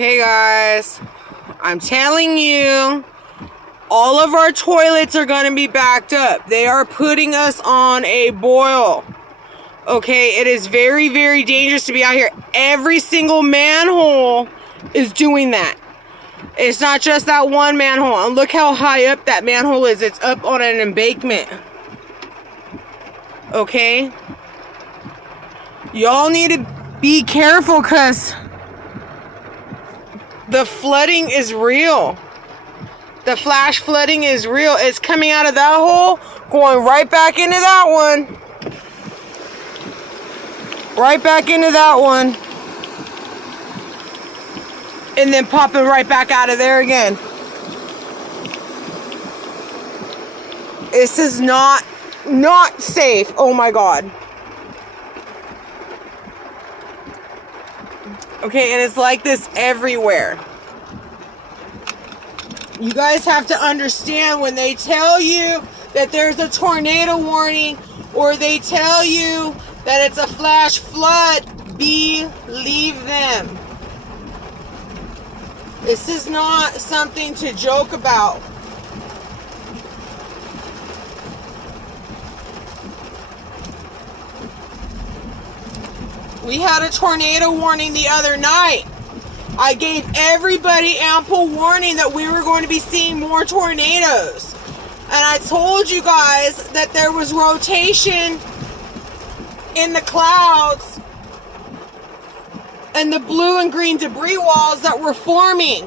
Okay, guys, I'm telling you, all of our toilets are going to be backed up. They are putting us on a boil. Okay, it is very, very dangerous to be out here. Every single manhole is doing that. It's not just that one manhole. And look how high up that manhole is. It's up on an embankment. Okay? Y'all need to be careful because the flooding is real. The flash flooding is real. It's coming out of that hole, going right back into that one. Right back into that one. And then popping right back out of there again. This is not safe. Oh my God. Okay, and it's like this everywhere. You guys have to understand when they tell you that there's a tornado warning or they tell you that it's a flash flood, believe them. This is not something to joke about. We had a tornado warning the other night. I gave everybody ample warning that we were going to be seeing more tornadoes. And I told you guys that there was rotation in the clouds and the blue and green debris walls that were forming.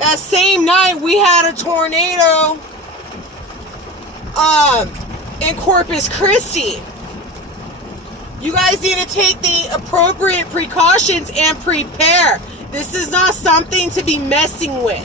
That same night we had a tornado in Corpus Christi. You guys need to take the appropriate precautions and prepare. This is not something to be messing with.